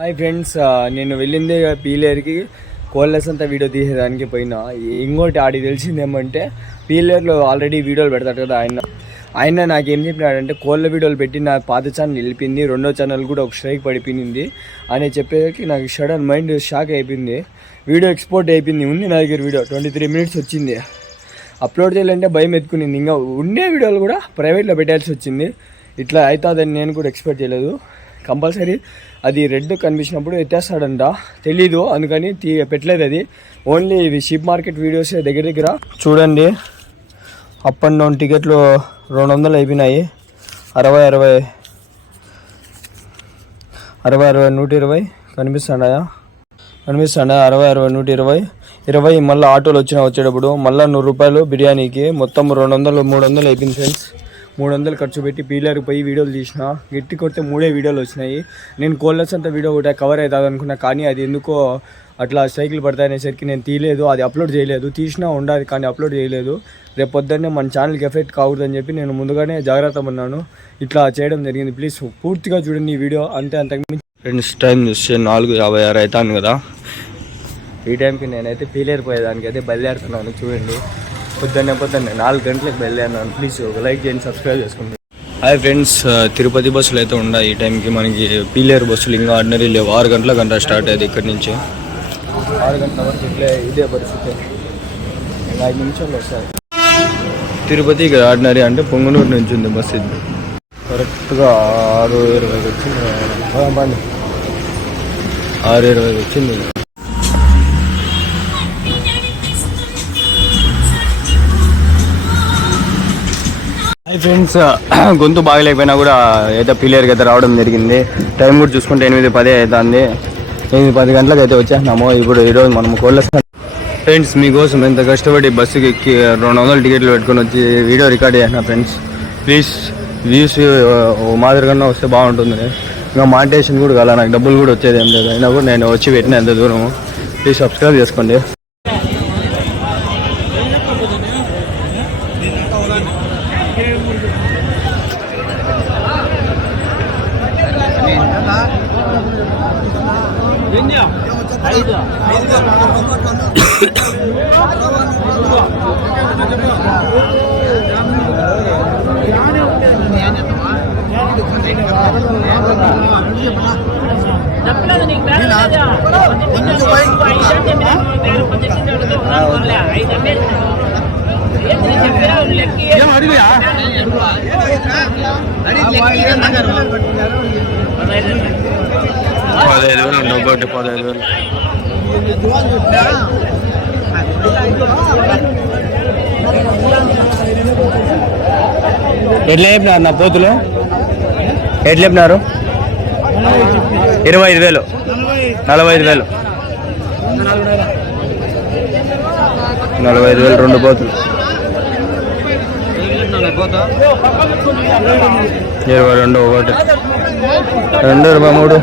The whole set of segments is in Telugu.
హాయ్ ఫ్రెండ్స్ నేను వెళ్ళింది పీలేరుకి. కోళ్ళెస్ అంతా వీడియో తీసేదానికి పోయినా. ఇంకోటి ఆడికి తెలిసింది ఏమంటే పీలేరులో ఆల్రెడీ వీడియోలు పెడతాడు కదా ఆయన. ఆయన నాకేం చెప్పినాడంటే కోళ్ళ వీడియోలు పెట్టి నా పాత ఛానల్ వెళ్ళిపోయింది రెండో ఛానల్ కూడా ఒక స్ట్రైక్ పడిపోయింది అని చెప్పేసరికి నాకు సడన్ మైండ్ షాక్ అయిపోయింది. వీడియో ఎక్స్పోర్ట్ అయిపోయింది ఉంది నా దగ్గర వీడియో ట్వంటీ త్రీ మినిట్స్ వచ్చింది. అప్లోడ్ చేయాలంటే భయం ఎత్తుకునింది. ఇంకా ఉండే వీడియోలు కూడా ప్రైవేట్లో పెట్టాల్సి వచ్చింది. ఇట్లా అవుతుందని నేను కూడా ఎక్స్పెక్ట్ చేయలేదు. కంపల్సరీ అది రెడ్ కనిపించినప్పుడు ఎత్తేస్తాడంట. తెలీదు అందుకని తీ పెట్టలేదు అది. ఓన్లీ ఇవి షిప్ మార్కెట్ వీడియోస్ దగ్గర దగ్గర. చూడండి అప్ అండ్ డౌన్ టికెట్లు రెండు వందలు అయిపోయినాయి. అరవై అరవై అరవై అరవై నూట ఇరవై కనిపిస్తాడా కనిపిస్తాడా అరవై అరవై నూట ఇరవై. ఇరవై మళ్ళీ ఆటోలు వచ్చిన వచ్చేటప్పుడు మళ్ళీ నూరు రూపాయలు బిర్యానీకి మొత్తం రెండు వందలు మూడు వందలు అయిపోయింది ఫ్రెండ్స్ మూడు వందలు ఖర్చు పెట్టి పీలర్ పోయి వీడియోలు తీసిన. గట్టి కొడితే మూడే వీడియోలు వచ్చినాయి. నేను కోళ్ళస్ అంతా వీడియో ఒకటే కవర్ అవుతుంది అనుకున్నా కానీ అది ఎందుకో అట్లా సైకిల్ పడతాయనేసరికి నేను తీయలేదు. అది అప్లోడ్ చేయలేదు. తీసినా ఉండాలి కానీ అప్లోడ్ చేయలేదు. రేపు పొద్దున్నే మన ఛానల్కి ఎఫెక్ట్ కాకూడదని చెప్పి నేను ముందుగానే జాగ్రత్త ఉన్నాను. ఇట్లా చేయడం జరిగింది. ప్లీజ్ పూర్తిగా చూడండి ఈ వీడియో. అంతే అంతకు ఫ్రెండ్స్ టైం చూస్తే నాలుగు యాభై ఆరు అవుతాను కదా. ఈ టైంకి నేనైతే పీలేరిపోయేదానికి అయితే బయలుదేరుతున్నాను. చూడండి. పొద్దున్నే పొద్దున్నే నాలుగు గంటలకు వెళ్ళాను ప్లీజ్ ఒక లైక్ చేయండి సబ్స్క్రైబ్ చేసుకోండి. హాయ్ ఫ్రెండ్స్ uh, తిరుపతి బస్సులు అయితే ఉన్నాయి ఈ టైంకి మనకి పీలేరు బస్సులు ఇంకా ఆర్డినరీ లేవు. ఆరు గంటల గంట స్టార్ట్ అయ్యేది ఇక్కడి నుంచి. ఆరు గంటల వరకు ఇట్లే ఇదే పరిస్థితి. ఇంకా ఐదు నిమిషాలు వస్తాయి. తిరుపతి ఇక్కడ ఆర్డినరీ అంటే పొంగనూరు నుంచి ఉంది బస్సు ఇది. కరెక్ట్గా ఆరు ఇరవైకి వచ్చింది. ఆరు ఇరవైకి వచ్చింది. ఫ్రెండ్స్ uh, గొంతు బాగలేకపోయినా కూడా అయితే పిల్లర్కి అయితే రావడం జరిగింది. టైం కూడా చూసుకుంటే ఎనిమిది పదే అవుతుంది ఎనిమిది పది గంటలకు అయితే వచ్చేసినాము. ఇప్పుడు ఈరోజు మనం కోళ్ళ ఫ్రెండ్స్ మీకోసం ఎంత కష్టపడి బస్సుకి ఎక్కి రెండు వందల టికెట్లు పెట్టుకుని వచ్చి వీడియో రికార్డ్ చేసిన ఫ్రెండ్స్ ప్లీజ్ వ్యూస్ మాదిరిగానే వస్తే బాగుంటుంది. ఇంకా మానిటేషన్ కూడా కాల నాకు డబ్బులు కూడా వచ్చేది ఏం లేదు. అయినా కూడా నేను వచ్చి పెట్టిన ఎంత దూరము. ప్లీజ్ సబ్స్క్రైబ్ చేసుకోండి చెప్పలేదు నీకు బేరం లేదా? ఐదంటే మీరు బేరం పద్దెనిమిది అడుగుతూ ఉన్నాను వాళ్ళే. ఐదు అమ్మేసి. ఏంటి నేను చెప్పాను, లెక్క ఇయ్య. పదహైదు వేలు ఉండవు ఒకటి పదహైదు వేలు ఎట్లా చెప్పినారు నా పోతులు ఎట్లా చెప్పినారు ఇరవై ఐదు వేలు. నలభై ఐదు వేలు. నలభై ఐదు వేలు రెండు పోతులు. ఇరవై రెండు ఒకటి. రెండు ఇరవై మూడు.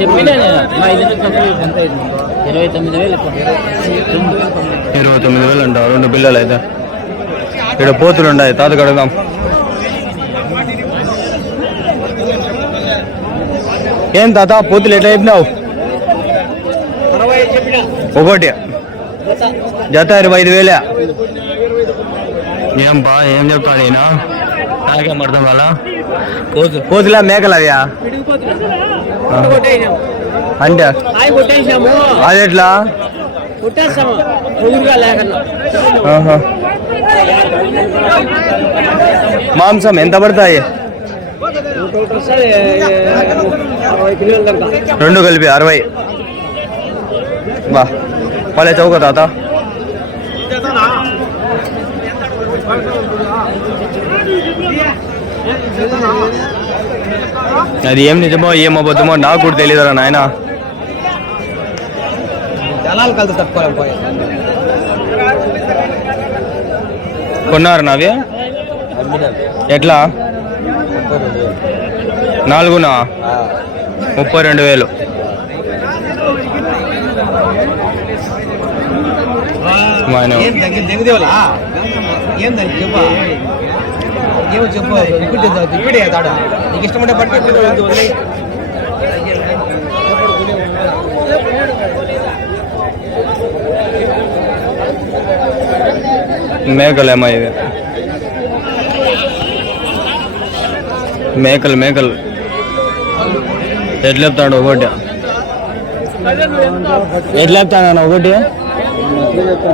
చెప్పినా ఇరవై తొమ్మిది వేలు ఇరవై తొమ్మిది వేలు రెండు పిల్లలు అయితే ఇక్కడ పోతులు ఉన్నాయి తాత కడదాం ఏం తాత పోతులు ఎట్లా చెప్పినావు? ఒకటి. జత ఇరవై ఐదు వేలే. ఏం బా ఏం చెప్తాను నేను నాకేం అర్థం వల్ల పోతు. పోతులా మేకలు అవ్యా అంటే? అవి కొట్టేసాము అది ఎట్లా. మాంసం ఎంత పడతాయి? రెండు కలిపి అరవై. బా వాళ్ళే చౌక తాత. అది ఏం నిజమో ఏం అబద్ధమో నాకు కూడా తెలియదురా నాయన. జనాలు కలిసి కొన్నారు నావి? ఎట్లా? నాలుగునా? ముప్పై రెండు వేలు. ఏం తగ్గి ఏమో చెప్పు ఇప్పుడు ఇప్పుడే తాడ నీకు ఇష్టమంటే పట్టి ఇప్పుడు వదిలేయ్. మేకలేమా ఇవి మేకలు మేకలు ఎట్లా చెప్తాడు ఒకటి ఎట్లా చెప్తాను ఒకటి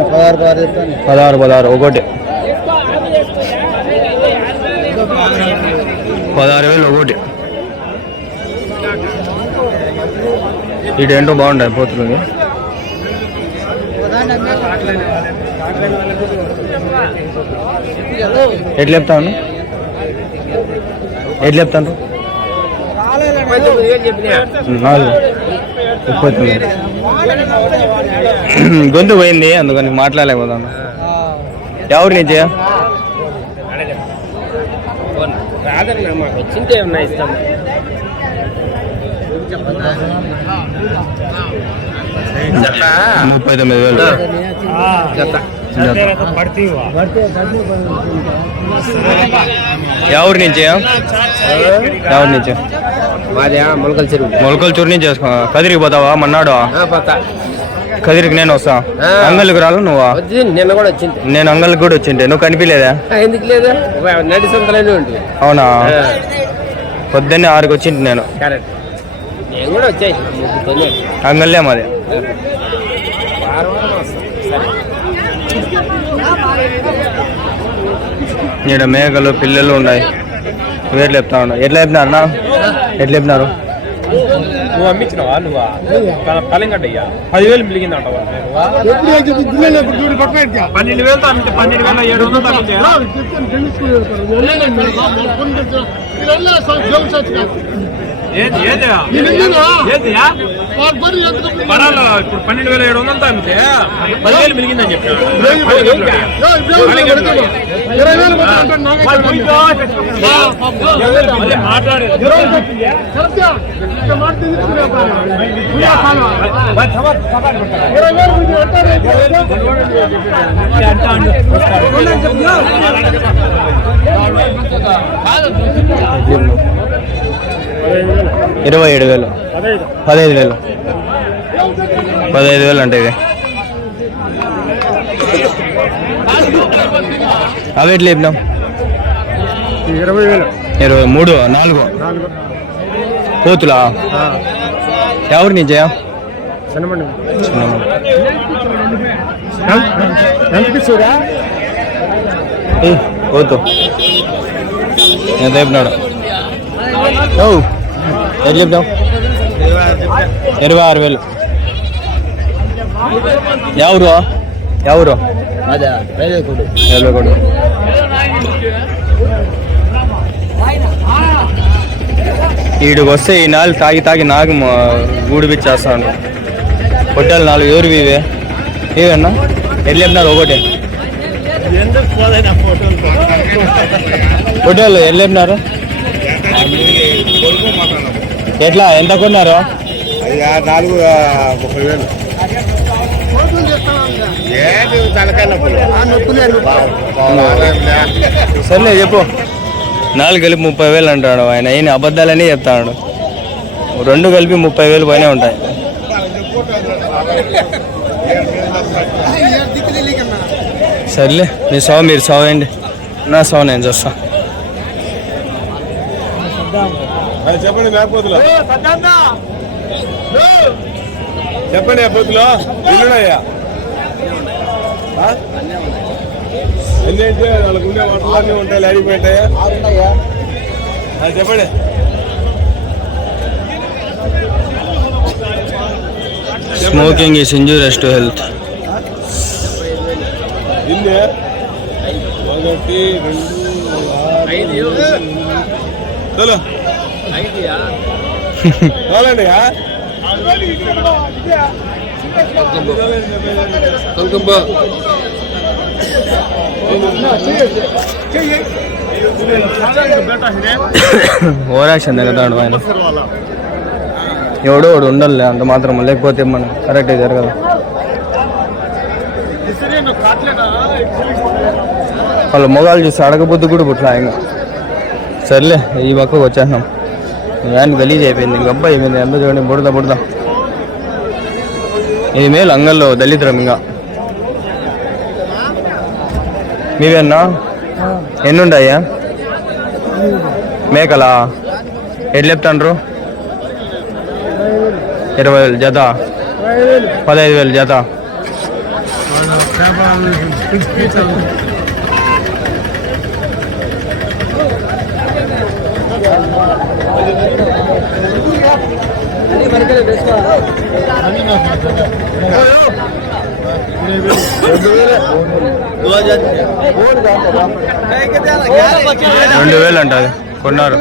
పదహారు పదహారు చెప్తాను పదహారు పదహారు ఒకటి పదహారు వేలు ఒకటి. ఇటేంటో బాగుంటాయి పోతుంది ఎట్లా చెప్తాను? ఎట్లా చెప్తాను? నాలుగు. గొంతు పోయింది అందుకని మాట్లాడలేకపోతాను ఎవరు నుంచి రాదన్న మాకు వచ్చింటే ఉన్నా ఇస్తాం? ముప్పై తొమ్మిది వేలు. ఎవరి నుంచి ఎవరి నుంచి. మాది మొలకల చెరువు. మొలకలు చూరు నుంచి కదిరికి పోతావా? మన్నాడు పత. కదిరికి నేను వస్తా. ఆ. అంగళ్ళకి రాలా నువ్వా? వచ్చింది నిన్న కూడా వచ్చింది. నేను అంగళ్ళకి కూడా వచ్చింటే నువ్వు కనిపించలేదా? ఎందుకు లేదు? నడి సంతలోనే ఉంటుంది అవునా? పొద్దున్నే ఆరుకి వచ్చింటి నేను. కరెక్ట్ నేను కూడా వచ్చాయి. ముగ్గుతోనే అంగళ్ళే మాది. ఇక్కడ మేకలు పిల్లలు ఉన్నాయి. వేట్లు చెప్తా ఉన్నా. ఎట్లా చెప్తున్నారు నా ఎట్లా చెప్తున్నారు నువ్వు అమ్మించినవా నువ్వా పల్లెంగడ్డ అయ్యా పదివేలు మిలిగింది అంటావా పన్నెండు వేలతో అమ్మితే పన్నెండు వేల ఏడు వందలు పడాల ఇప్పుడు పన్నెండు వేల ఏడు అమ్మితే పదివేలు మిలిగిందని చెప్పాడు మాట్లాడేది ఇరవై ఏడు వేలు. పదహైదు వేలు. పదహైదు వేలు అంటే ఇది. అవి ఎట్లా చెప్పినాం ఇరవై వేలు. ఇరవై మూడు నాలుగు. కోతులా ఎవరి నుంచే చిన్నమండి చిన్నమ్మ. వెంకటేశ్వరా ఏ, కోతు ఎంత చెప్పినాడు ఓ ఎట్లా చెప్తాం ఇరవై ఆరు వేలు ఎవరు ఎవరు అదే రైల్వే కోడ్ రైల్వే కోడ్ ఈడికి వస్తే ఈ నాలుగు తాగి తాగి నాకు గూడు పిచ్చేస్తాను పొట్టాలు నాలుగు ఎవరు ఇవే. ఇవేనా ఎట్లా చెప్పినారు ఒకటి. పొట్టాలు ఎట్లా చెప్పినారు ఎట్లా? ఎంత కొన్నారు? నాలుగు ముప్పై వేలు. సర్లే చెప్పు. నాలుగు కలిపి ముప్పై వేలు అంటాడు. ఆయన అయిన అబద్ధాలని చెప్తాడు. రెండు కలిపి ముప్పై వేలు పైన ఉంటాయి. సర్లే మీ సవ మీరు సవండి నా సవ నేను చేస్తా. చెప్పండి మేకపోతులు చెప్పండి ఆ పోతులు. ఇల్లున్నాయా అన్నీ అంటే వాళ్ళకు ఉండే వంటలు అన్నీ ఉంటాయి అడిగిపోయింటాయా అది చెప్పండి. Smoking is injurious to health ఇల్లు. ఒకటి రెండు ఆరు, చలో చాలండి కుంకుమ ఓవర్ యాక్షన్ తగ్గుతాడు ఆయన. ఎవడో ఒకడు ఉండాలి అంత మాత్రం లేకపోతే మనం కరెక్ట్ జరగదు. వాళ్ళ మొగాలు చూసి అడగబుద్ధి కూడా పుట్లా ఇంకా. సర్లే ఈ పక్కకు వచ్చేసినాం వ్యాన్ గలీజ్ అయిపోయింది ఇంక అబ్బాయి అయిపోయింది ఎంత చూడండి బుడదా బుడదా ఇది మేలు అంగల్లో దళితురం ఇంకా. మీవేనా? ఎన్ని ఉన్నాయా మేకలా? ఎట్లా చెప్తాండ్రు ఇరవై వేలు జత? పదహైదు వేలు జత? రెండు వేలు అంట అది. కొన్నారు.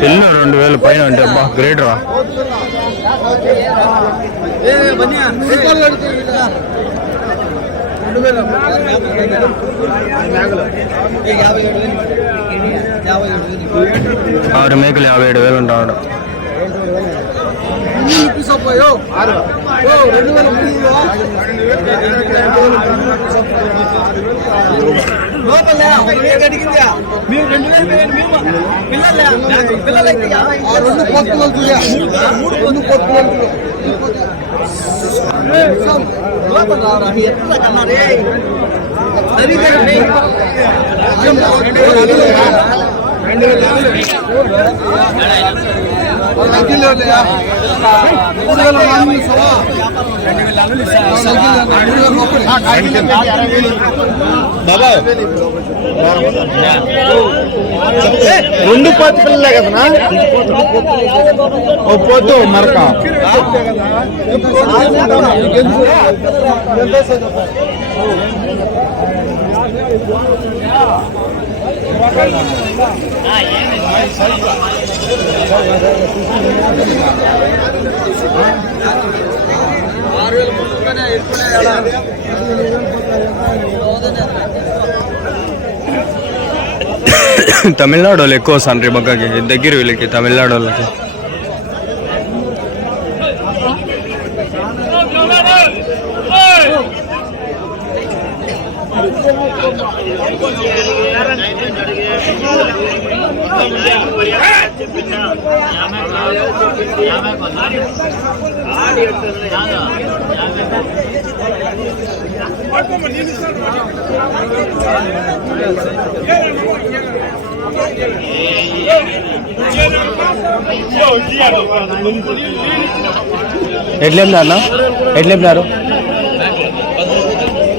పిల్లు రెండు వేలు పైన అంటే అబ్బా గ్రేట్ రా ఆరు మేకలు యాభై ఏడు వేలు ఉంటాడు. రెండు పత్తి xong lớp mình là hiện rất là cần là đi đấy đi về đi. పిల్లలే కదనా? ఓ పోతు మరక. తమిళనాడు వాళ్ళు ఎక్కువ వస్తాను బక్కకి దగ్గర వీళ్ళకి తమిళనాడు వాళ్ళకి ఎట్లేపినారు ఎట్లేపినారు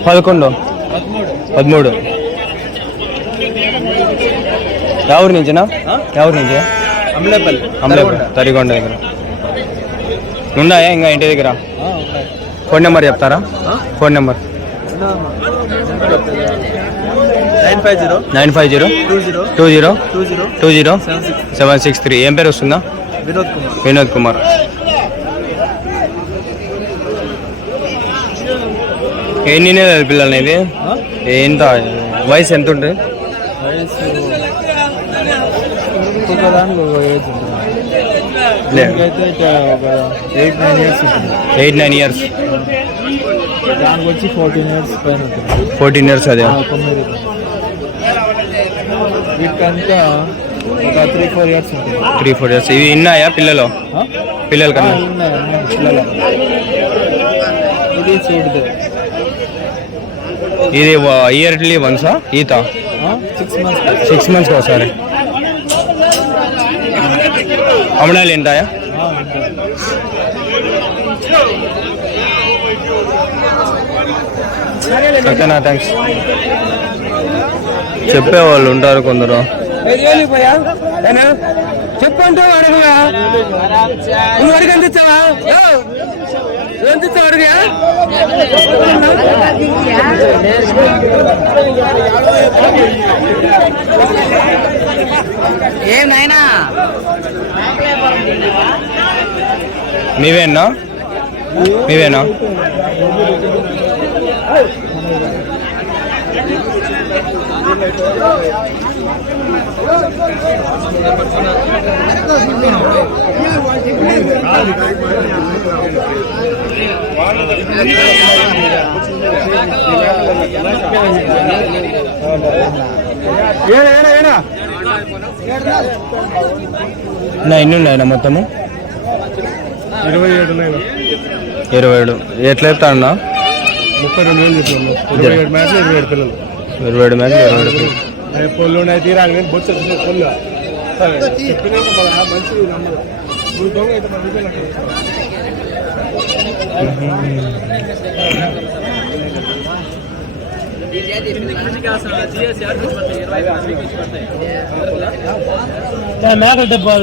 పదకొండు. పదమూడు. ఎవరి నుంచినా ఎవరి నుంచి అమలేపల్లి తరిగొండ దగ్గర ఉన్నాయా ఇంకా ఇంటి దగ్గర ఫోన్ నెంబర్ చెప్తారా phone number nine five zero nine five zero two zero two zero seven six three ఏం పేరు వస్తుందా వినోద్ కుమార్ వినోద్ కుమార్ ఎన్ని నెలల పిల్లలు ఇది ఎంత వయసు ఎంత ఉంటుంది ఒక్కొక్క దానికి ఒక ఏజ్ ఉంటుంది. దీనికైతే ఒక ఎయిట్ నైన్ ఇయర్స్ ఉంటుంది ఎయిట్ నైన్ ఇయర్స్ దానికి వచ్చి ఫోర్టీన్ ఇయర్స్ పైన ఉంటుంది. ఫోర్టీన్ ఇయర్స్ అదే. తొమ్మిది. వీటికంతా ఒక త్రీ ఫోర్ ఇయర్స్ ఉంటుంది. త్రీ ఫోర్ ఇయర్స్ ఇవి ఉన్నాయా పిల్లలు? పిల్లలు కన్నా? పిల్లలు. ఇది ఇది ఇయర్లీ వన్సా ఈత? సిక్స్ మంత్స్ సిక్స్ మంత్స్కి ఒకసారి. అమ్మడాలు ఏంటాయా ఓకేనా థ్యాంక్స్ చెప్పేవాళ్ళు ఉంటారు కొందరు. చెప్పంటే అడగవా నువ్వు అడిగి అందించావా? ఏం నాయనా? మీవేనా మీవేనా నా ఎన్ని ఉన్నాయన్నా మొత్తము? ఇరవై ఏడు ఇరవై ఏడు. ఎట్లా చెప్తాడన్నా ముప్పై రెండు వేలు చెప్పాము ఇరవై ఏడు మ్యాచ్లు ఇరవై ఏడు పిల్లలు. ఇరవై ఏడు మేకలు ఇరవై ఏడు పిల్లలు. పొల్లు ఉన్నాయి తీరాలి బొచ్చు పొల్లు మంచి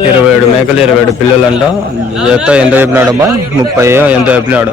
ఇరవై ఏడు మేకలు ఇరవై ఏడు పిల్లలు అంట జత ఎంత చెప్పినాడమ్మా ముప్పై ఎంత చెప్పినాడు?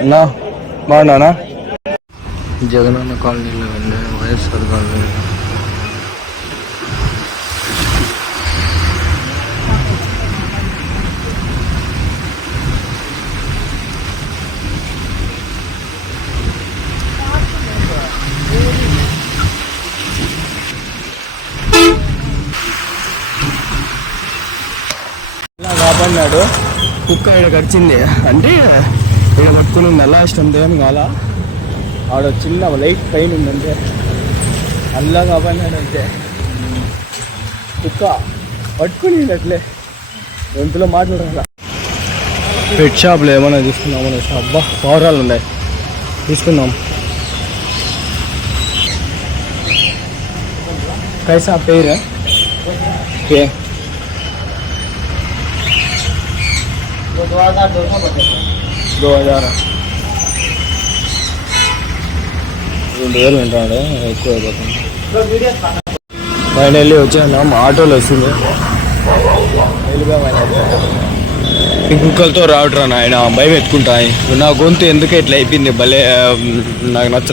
అన్నా బాగున్నానా జగనన్న కాలనీలో వెళ్ళే వైఎస్ఆర్ కాలనీలో కుక్క ఇక్కడ గడిచింది అంటే ఇక్కడ పట్టుకుని ఉంది అలా ఇష్టం దేని కాల. ఆడ చిన్న లైట్ పైన ఉందంటే అల్లా కాపాడినాడు కుక్క పట్టుకుని అట్లే గొంతులో మాట్లాడాల పెట్ షాప్లో ఏమైనా తీసుకుందాం అనేసి. అబ్బా పౌరాలు ఉన్నాయి. తీసుకుందాం. కైసా పేరు? ఓకే రెండు వేలు వింటాడు ఎక్కువ ఫైనల్లీ వచ్చాను ఆటోలో వస్తుంది. ఈ కుక్కలతో రావట్రా నాయన భయం ఎత్తుకుంటా నా గొంతు ఎందుకు ఇట్లా అయిపోయింది? భలే నాకు నచ్చ